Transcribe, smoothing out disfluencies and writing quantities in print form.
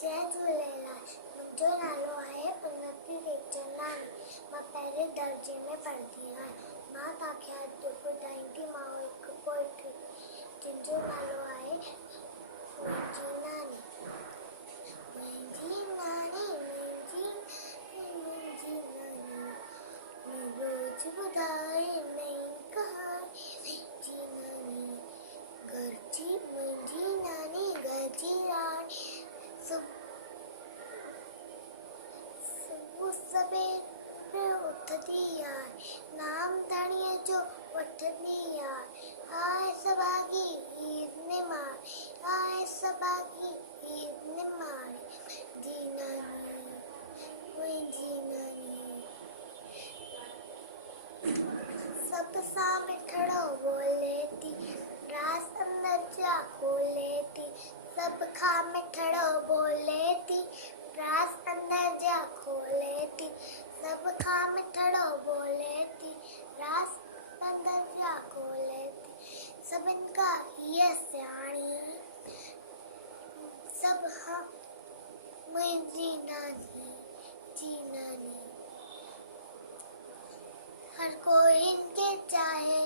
जय झूलेलाल। मुंहिंजो नालो आहे उन्नति टेकचंदानी। मां पहिरें दर्जे में पढ़ंदी आहियां। मां तव्हांखे अॼु ॿुधाईंदीमांव हिकु पोइट्री जंहिंजो नालो आहे मुंहिंजी नानी। मुंहिंजी नानी मुंहिंजी नानी रोज़ ॿुधाए नई कहानी। मुंहिंजी नानी घर जी राणी। सुबुह सवेरे उथंदी आहे, नाम धणीअ जो वठंदी आहे। आए सभागी ईद निमाणी, आए सभागी ईद निमाणी। जी नानी मुंहिंजी नानी सब सां मिठड़ो बोले थी, रास अंदर जा खोले थी। सब खां मिठड़ो बोले थी, रास अंदर जा खोले थी। सब खां मिठड़ो बोले थी, रास अंदर जा खोले थी। सभिनि खां हीअ सियाणी, सब खां मुंहिंजी नानी जी नानी। हर कोई इनके चाहे